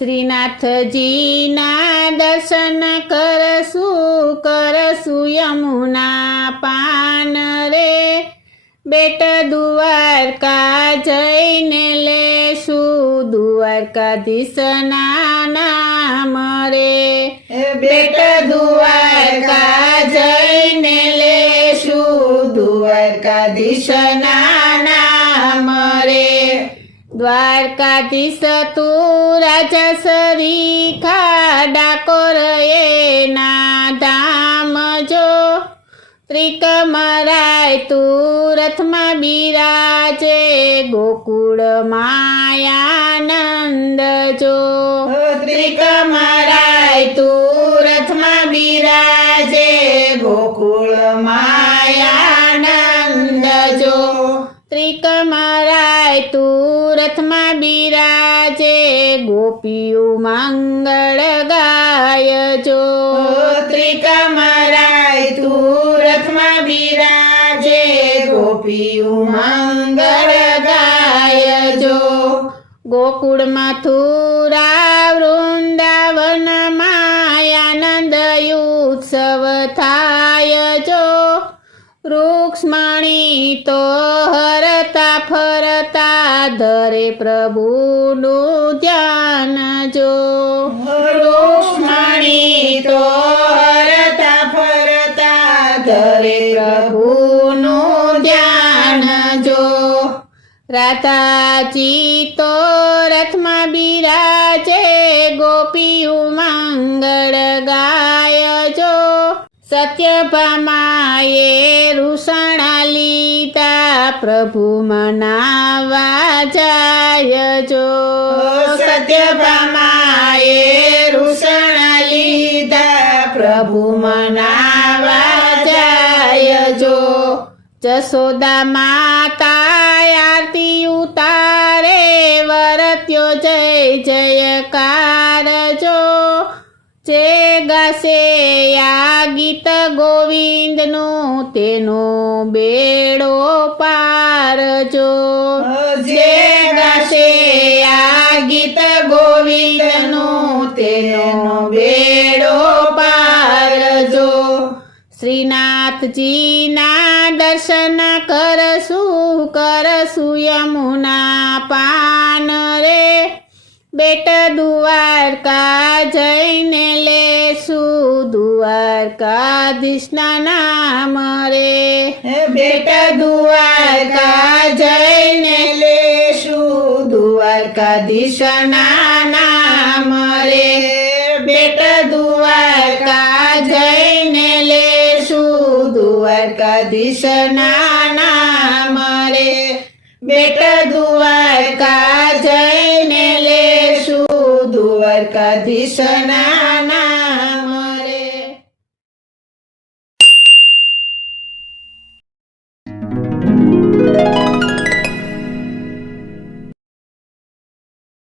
શ્રીનાથજીના દર્શન કરશું યમુના પાન રે, બેટ દ્વારકા જઈને લેશું દ્વારકાધીશના નામ રે, બેટ દ્વારકા જઈને લેશું દ્વારકાધીશના નામ રે। દ્વારકાધીશ તું રાજા સરીખા ડાકોર એના ધામ જો, ત્રિકમરાય તું રથમાં બિરાજે ગોકુળ માયાનંદ જો, ત્રિકમરાય તું રથમાં બિરાજે ગોકુળ માયાનંદ જો, ત્રિકમરાય તું રથમાં બિરાજે ગોપીયું મંગળ ગાય જો, ત્રિકમરાય તું રથમાં બિરાજે ગોપીયું મંગળ ગાય જો, ગોકુળ મથુરા વૃંદાવનમાં આનંદ ઉત્સવ થાય જો, રૂક્ષ્મણી તો હરતા ફરતા ધરે પ્રભુનું ધ્યાન જો, રૂક્ષ્મણી તો હરતા ફરતા ધરે પ્રભુનું ધ્યાન જો, રાધાજી તો રથમાં બિરાજે ગોપીયું મંગળ ગાય જો, સત્યભામાએ રૂષણા લીધા પ્રભુ મનાવા જાય જો, સત્યભામાએ રૂષણા લીધા પ્રભુ મનાવા જાય જો, જશોદા માતા આરતી ઉતારે વરત્યો જય જયકાર જો, જે ગાશે આ ગીત ગોવિંદનું તેનો બેડો પાર જો, જે ગાશે આ ગીત ગોવિંદનું તેનો બેડો પાર જો, શ્રીનાથજીના દર્શન કરશું યમુના પાન રે, બેટ દ્વારકા જઈને લેશું દ્વારકાધીશના નામ રે, બેટ દ્વારકા જઈને લેશું દ્વારકાધીશના નામ રે, બેટ દ્વારકા જઈને લેશું દ્વારકાધીશના નામ રે, બેટ દ્વારકા જઈને લેશું દ્વારકાધીશના